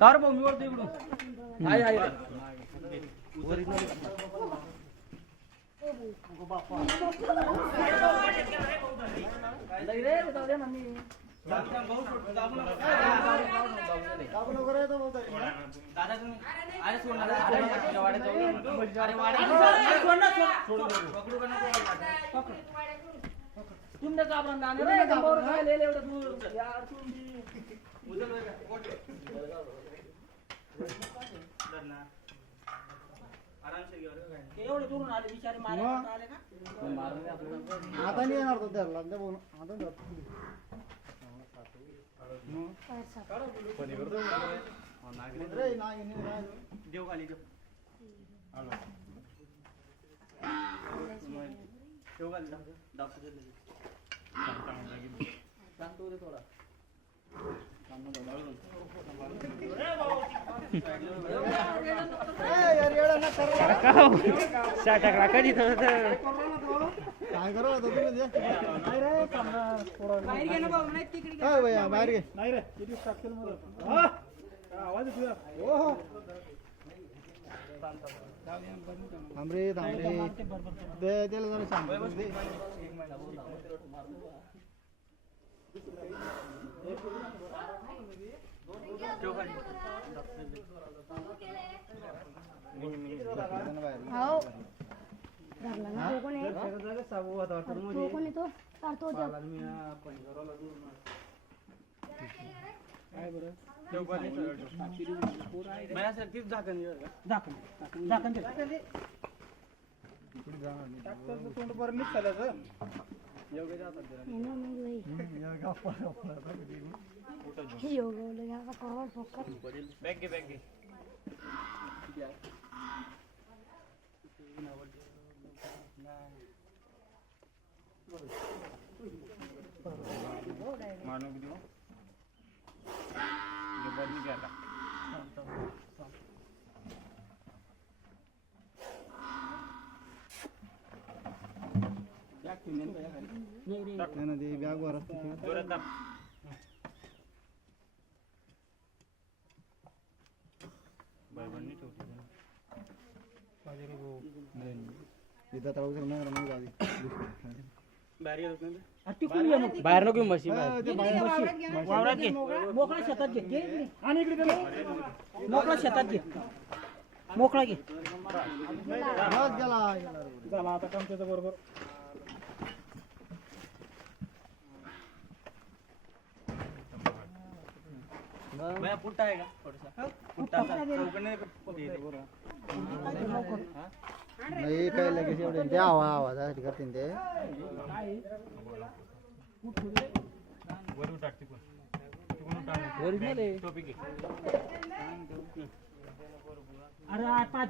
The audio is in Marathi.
तार भाऊ मी वरती इकडून आहे आहे तुमने काबरा नाने रे कंबर काय ले ले एवढं दूर यार तुम्ही उचल का धरना आराम से घेऊ रे एवढे दूरून आले बिचारे मारे आले का मारले आपल्याला आता नाही येणार तो धरला ते बोल आता धर पनीर दो रे नाही देव खाली देव आलो देव खाली डॉक्टर सांगतो रे थोडा काय करा तुम्ही बाहेर घे नाही रे किती टाकतील मला आवाज येतो हो हो थांबरे थांबरे दे त्याला जरा सांग हाव धरला ना तो कोण आहे तो कोण आहे तो काढतो देव काय बरं देव पाणी माझ्या सारखीच झाकण झाकण झाकण दे टाकतं तोंड बरं नीट चालायचं योग्य जातात बॅग घे बॅग घे मानव किती बदली घ्यायला बॅग वर बाहेर नको म्हशी वावरात घे मोकळा शेतात घे आणि इकडे मोकळा शेतात घे मोकळा घे झाला आता काम त्याच्या बरोबर पुट्टा आहे का थोडासा नाही काय लगेच एवढे ते आवाजासाठी करते ते वरून टाकते ओरिजिनल आहे टॉपिक आहे अरे आता